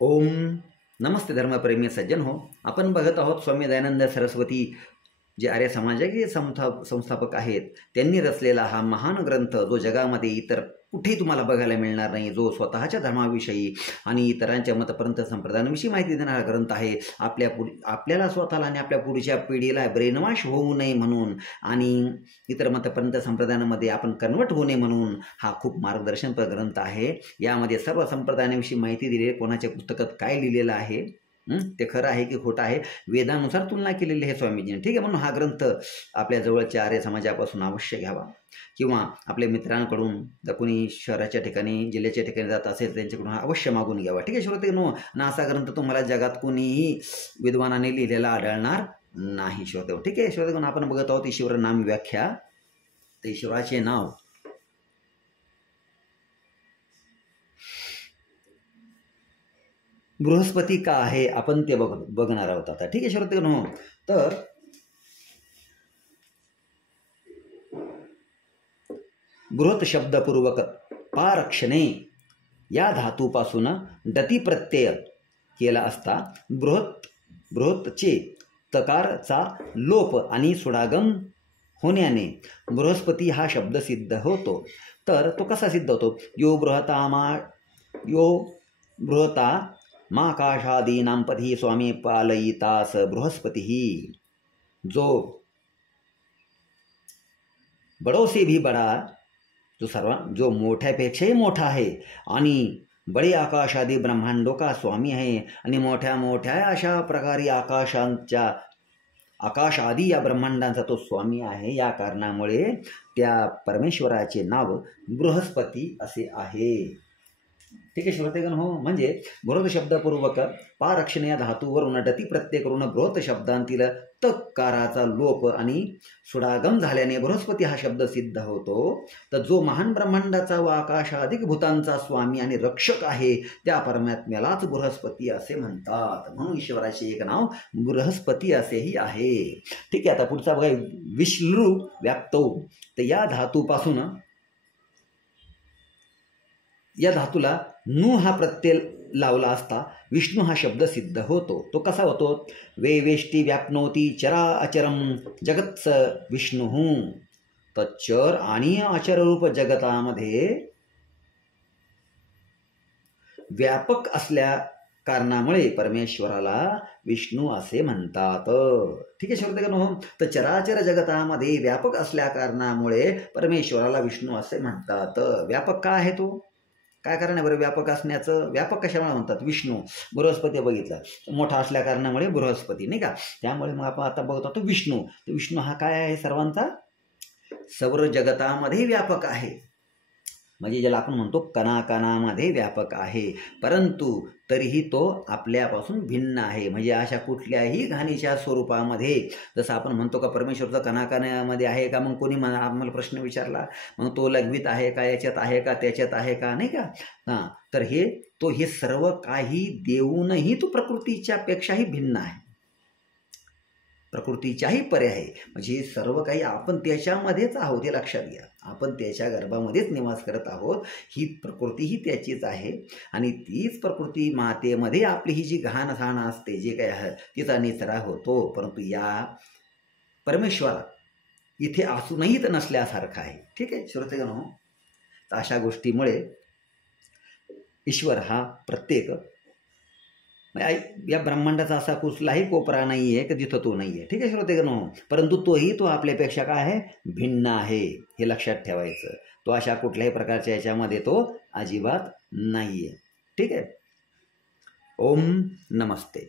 ओम नमस्ते धर्मप्रेमी सज्जन हो. आपण बघत आहोत स्वामी दयानंद सरस्वती जे आर्य समाजाचे संस्थापक आहेत त्यांनी रचलेला हा महान ग्रंथ, जो जगामध्ये इतर कुठेही तुम्हाला बघायला मिळणार नाही, जो स्वतःच्या धर्माविषयी आणि इतरांच्या मतपंथ संप्रदायांविषयी माहिती देणारा ग्रंथ आहे. आपल्याला स्वतःला आणि आपल्या पुढच्या पिढीला ब्रेनवॉश होऊ नये म्हणून आणि इतर मतपंथ संप्रदायांमध्ये आपण कन्वर्ट होऊ नये म्हणून हा खूप मार्गदर्शनपर ग्रंथ आहे. यामध्ये सर्व संप्रदायांविषयी माहिती दिली आहे. कोणाच्या पुस्तकात काय लिहिलेलं आहे ते खरं आहे की खोटं आहे, वेदानुसार तुलना केलेली आहे स्वामीजीने. ठीक आहे, म्हणून हा ग्रंथ आपल्या जवळच्या आर्य समाजापासून अवश्य घ्यावा, किंवा आपल्या मित्रांकडून, जर कोणी शहराच्या ठिकाणी जिल्ह्याच्या ठिकाणी जात असेल त्यांच्याकडून हा अवश्य मागून घ्यावा. ठीक आहे श्रोतेनो, आणि असा ग्रंथ तुम्हाला जगात कोणीही विद्वानाने लिहिलेला आढळणार नाही श्रोते. ठीक आहे श्रोतेनो, आपण बघत आहोत ईश्वर नाम व्याख्या. तर ईश्वराचे नाव बृहस्पती का आहे आपण ते बघणार आहोत आता. ठीक आहे श्रोतेनो, तर बृहत शब्दपूर्वक पारक्षणे या धातूपासून डती प्रत्यय केला असता बृहतचे तकारचा लोप आणि सुडागम होण्याने बृहस्पती हा शब्द सिद्ध होतो. तर तो कसा सिद्ध होतो? यो बृहता माकाशादीनां पदी स्वामी पालयितास बृहस्पति, जो बड़ों से भी बड़ा, जो मोठ्यापेक्षाही मोठा आहे आणि बडे आकाशादी ब्रह्मांडों का स्वामी आहे आणि मोठ्या मोठ्या अशा प्रकारे आकाश आदी या ब्रह्मांडांचा तो स्वामी आहे. या कारणामुळे त्या परमेश्वराचे नाव बृहस्पती असे आहे. ठीक आहे श्रोतेगण हो, म्हणजे बृहत शब्दपूर्वक पारक्षण या धातूवरून डती प्रत्यय करून बृहत शब्दांतील तकाराचा लोप आणि सुडागम झाल्याने बृहस्पती हा शब्द सिद्ध होतो. तर जो महान ब्रह्मांडाचा व आकाशाधिक भूतांचा स्वामी आणि रक्षक आहे त्या परमात्म्यालाच बृहस्पती असे म्हणतात. म्हणून ईश्वराचे एक नाव बृहस्पती असेही आहे. ठीक आहे, आता पुढचा बघा, विष्णू व्याप्तो. तर या धातूला नू हा प्रत्यय लावला असता विष्णू हा शब्द सिद्ध होतो. तो कसा होतो? वे वेष्टी व्यापनोती चरा अचरम जगत्स विष्णू. तर चर आणि अचररूप जगतामध्ये व्यापक असल्या कारणामुळे परमेश्वराला विष्णू असे म्हणतात. ठीक आहे श्रोतेगण, तर चराचर जगतामध्ये व्यापक असल्या कारणामुळे परमेश्वराला विष्णू असे म्हणतात. व्यापक का आहे तो? काय कारण आहे बरं व्यापक असण्याचं? व्यापक कशामुळे म्हणतात? विष्णू, बृहस्पती बघितलं मोठा असल्या कारणामुळे बृहस्पती, नाही का? त्यामुळे मग आपण आता बघत होतो विष्णू. तर विष्णू हा काय आहे? सर्वांचा, सर्व जगतामध्ये व्यापक आहे. म्हणजे ज्याला आपण म्हणतो कणाकणामध्ये व्यापक आहे, परंतु तरीही तो आपल्यापासून भिन्न आहे. म्हणजे अशा कुठल्याही घाणीच्या स्वरूपामध्ये, जसं आपण म्हणतो का परमेश्वरचा कणाकणामध्ये आहे का? मग कोणी आम्हाला प्रश्न विचारला, मग तो लघवीत आहे का, याच्यात आहे का, त्याच्यात आहे का, नाही का? हां, तर हे सर्व काही देऊनही तो प्रकृतीच्या पेक्षाही भिन्न आहे, प्रकृतीच्याही परे आहे. म्हणजे सर्व काही आपण त्याच्यामध्येच आहोत, हे लक्षात घ्या. आपण त्याच्या गर्भामध्येच निवास करत आहोत. ही प्रकृती ही त्याचीच आहे आणि तीच प्रकृती मातेमध्ये आपली ही जी घाण घाण असते, जे काही आहे तिचा निचरा होतो. परंतु या परमेश्वरा इथे असूनही तर नसल्यासारखं आहे. ठीक आहे श्रोतेगण, तर अशा गोष्टीमुळे ईश्वर हा प्रत्येक या ब्रह्मांडाचा असा कुठलाही कोपरा नाही आहे की जिथं तो नाही आहे. ठीक आहे श्रोतेगण, परंतु तो आपल्यापेक्षा काय आहे? भिन्न आहे, हे लक्षात ठेवायचं. तो अशा कुठल्याही प्रकारच्या याच्यामध्ये तो अजिबात नाही आहे. ठीक आहे. ओम नमस्ते.